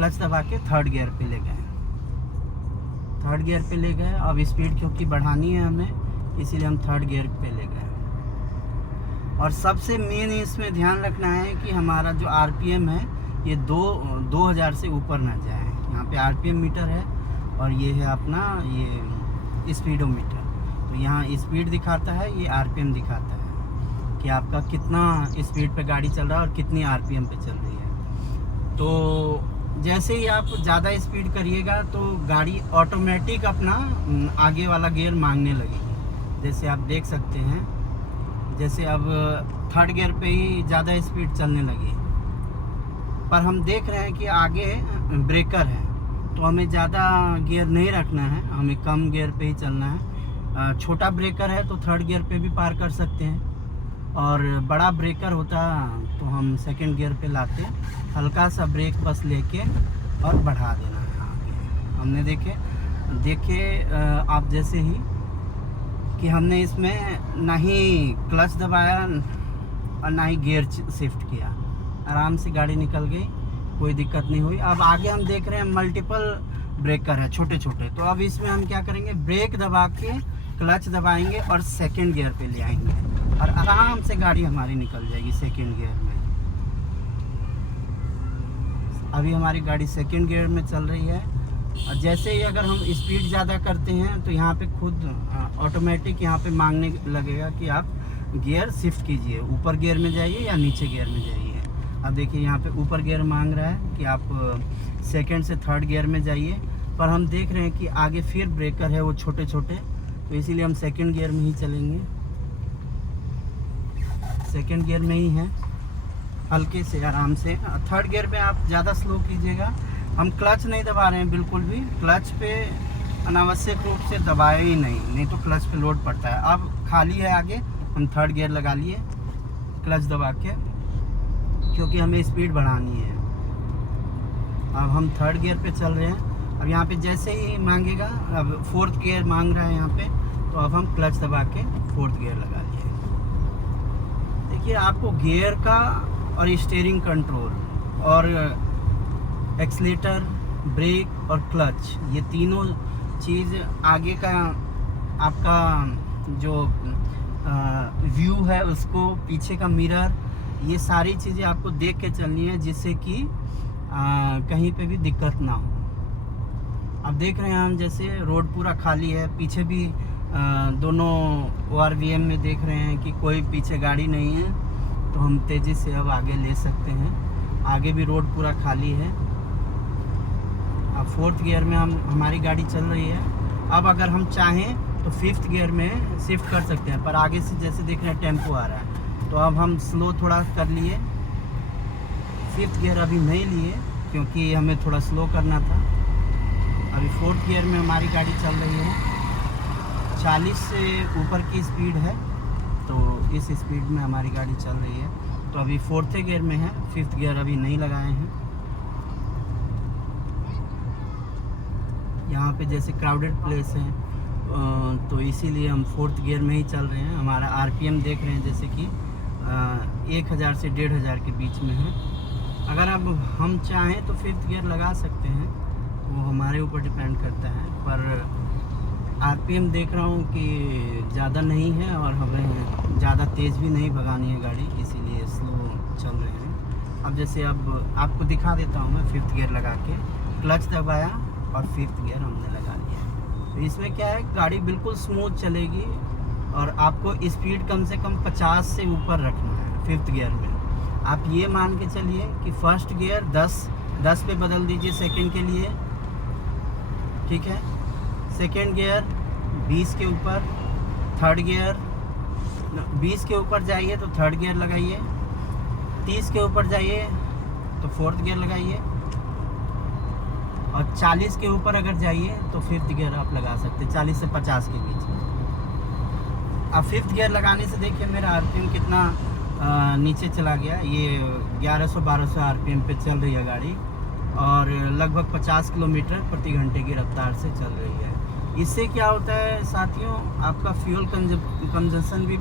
Clutch दबा के third gear पे ले गए। थर्ड गियर पे ले गए। अब स्पीड क्योंकि बढ़ानी है हमें, इसीलिए हम थर्ड गियर पे ले गए। और सबसे मेन इसमें ध्यान रखना है कि हमारा जो आरपीएम है ये 2000 से ऊपर ना जाए। यहाँ पे आरपीएम मीटर है और ये है अपना ये स्पीडोमीटर। तो यहाँ स्पीड दिखाता है, ये आरपीएम दिखाता है कि आपका कितना स्पीड पे गाड़ी चल रहा है और कितनी आरपीएम पे चल रही है। तो जैसे ही आप ज़्यादा स्पीड करिएगा तो गाड़ी ऑटोमेटिक अपना आगे वाला गियर मांगने लगेगी। जैसे आप देख सकते हैं, जैसे अब थर्ड गियर पे ही ज़्यादा स्पीड चलने लगी, पर हम देख रहे हैं कि आगे ब्रेकर है तो हमें ज़्यादा गियर नहीं रखना है, हमें कम गियर पे ही चलना है। छोटा ब्रेकर है तो थर्ड गियर पे भी पार कर सकते हैं, और बड़ा ब्रेकर होता तो हम सेकंड गियर पे लाते, हल्का सा ब्रेक बस लेके और बढ़ा देना है आगे। हमने देखे आप जैसे ही कि हमने इसमें ना ही क्लच दबाया और ना ही गियर शिफ्ट किया, आराम से गाड़ी निकल गई, कोई दिक्कत नहीं हुई। अब आगे हम देख रहे हैं मल्टीपल ब्रेकर है छोटे छोटे, तो अब इसमें हम क्या करेंगे, ब्रेक दबा के क्लच दबाएंगे और सेकंड गियर पे ले आएंगे और आराम से गाड़ी हमारी निकल जाएगी सेकंड गियर में। अभी हमारी गाड़ी सेकंड गियर में चल रही है। और जैसे ही अगर हम स्पीड ज़्यादा करते हैं तो यहाँ पे खुद ऑटोमेटिक यहाँ पे मांगने लगेगा कि आप गियर शिफ्ट कीजिए, ऊपर गियर में जाइए या नीचे गियर में जाइए। अब देखिए यहाँ पे ऊपर गियर मांग रहा है कि आप सेकंड से थर्ड गियर में जाइए, पर हम देख रहे हैं कि आगे फिर ब्रेकर है वो छोटे छोटे, तो इसीलिए हम सेकंड गियर में ही चलेंगे। सेकंड गियर में ही है, हल्के से आराम से। थर्ड गियर में आप ज़्यादा स्लो कीजिएगा। हम क्लच नहीं दबा रहे हैं बिल्कुल भी, क्लच पे अनावश्यक रूप से दबाए ही नहीं तो क्लच पे लोड पड़ता है। अब खाली है आगे, हम थर्ड गियर लगा लिए क्लच दबा के, क्योंकि हमें स्पीड बढ़ानी है। अब हम थर्ड गियर पे चल रहे हैं। अब यहाँ पे जैसे ही मांगेगा, अब फोर्थ गियर मांग रहा है यहाँ पे, तो अब हम क्लच दबा के फोर्थ गियर लगा लिए। देखिए आपको गियर का और स्टीयरिंग कंट्रोल और एक्सीलेटर, ब्रेक और क्लच, ये तीनों चीज़ आगे का आपका जो व्यू है उसको, पीछे का मिरर, ये सारी चीज़ें आपको देख के चलनी है जिससे कि कहीं पे भी दिक्कत ना हो। अब देख रहे हैं हम जैसे रोड पूरा खाली है, पीछे भी दोनों ORVM में देख रहे हैं कि कोई पीछे गाड़ी नहीं है, तो हम तेज़ी से अब आगे ले सकते हैं। आगे भी रोड पूरा खाली है। अब फोर्थ गियर में हमारी गाड़ी चल रही है। अब अगर हम चाहें तो फिफ्थ गियर में शिफ्ट कर सकते हैं, पर आगे से जैसे देख रहे हैं टेम्पो आ रहा है, तो अब हम स्लो थोड़ा कर लिए। फिफ्थ गियर अभी नहीं लिए क्योंकि हमें थोड़ा स्लो करना था। अभी फोर्थ गियर में हमारी गाड़ी चल रही है, 40 से ऊपर की स्पीड है, तो इस स्पीड में हमारी गाड़ी चल रही है। तो अभी फोर्थ गियर में है, फिफ्थ गियर अभी नहीं लगाए हैं। यहाँ पे जैसे क्राउडेड प्लेस है तो इसीलिए हम फोर्थ गियर में ही चल रहे हैं। हमारा आरपीएम देख रहे हैं जैसे कि 1000 से 1500 के बीच में है। अगर अब हम चाहें तो फिफ्थ गियर लगा सकते हैं, वो हमारे ऊपर डिपेंड करता है, पर आरपीएम देख रहा हूँ कि ज़्यादा नहीं है और हमें ज़्यादा तेज़ भी नहीं भगानी है गाड़ी, इसीलिए स्लो चल रहे हैं। अब जैसे अब आपको दिखा देता हूँ मैं, फिफ्थ गियर लगा के क्लच दबाया और फिफ्थ गियर हमने लगा लिया। तो इसमें क्या है, गाड़ी बिल्कुल स्मूथ चलेगी और आपको स्पीड कम से कम 50 से ऊपर रखना है फिफ्थ गियर में। आप ये मान के चलिए कि फर्स्ट गियर 10 पे बदल दीजिए सेकंड के लिए, ठीक है। सेकंड गियर 20 के ऊपर, थर्ड गियर 20 के ऊपर जाइए तो थर्ड गियर लगाइए, 30 के ऊपर जाइए तो फोर्थ गियर लगाइए, और 40 के ऊपर अगर जाइए तो फिफ्थ गियर आप लगा सकते हैं, 40 से 50 के बीच में। अब फिफ्थ गियर लगाने से देखिए मेरा आरपीएम कितना नीचे चला गया। ये 1100-1200 आरपीएम पे चल रही है गाड़ी और लगभग 50 किलोमीटर प्रति घंटे की रफ्तार से चल रही है। इससे क्या होता है साथियों, आपका फ्यूल कंजम्पशन भी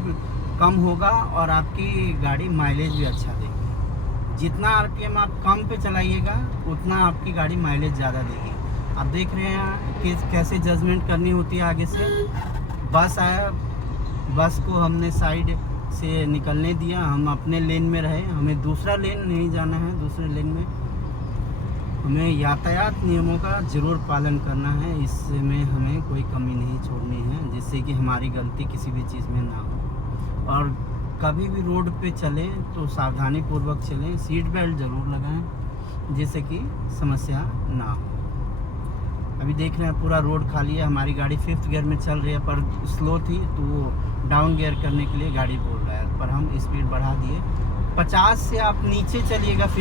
कम होगा और आपकी गाड़ी माइलेज भी अच्छा देगी। जितना आरपीएम आप कम पे चलाइएगा उतना आपकी गाड़ी माइलेज ज़्यादा देगी। आप देख रहे हैं कि कैसे जजमेंट करनी होती है आगे से। बस आया, बस को हमने साइड से निकलने दिया, हम अपने लेन में रहे, हमें दूसरा लेन नहीं जाना है। दूसरे लेन में हमें यातायात नियमों का ज़रूर पालन करना है, इसमें हमें कोई कमी नहीं छोड़नी है, जिससे कि हमारी गलती किसी भी चीज़ में ना हो। और कभी भी रोड पे चलें तो सावधानी पूर्वक चलें, सीट बेल्ट ज़रूर लगाएं, जिससे कि समस्या ना हो। अभी देख रहे हैं पूरा रोड खाली है, हमारी गाड़ी 5th गियर में चल रही है, पर स्लो थी तो वो डाउन गियर करने के लिए गाड़ी बोल रहा है, पर हम स्पीड बढ़ा दिए। 50 से आप नीचे चलिएगा।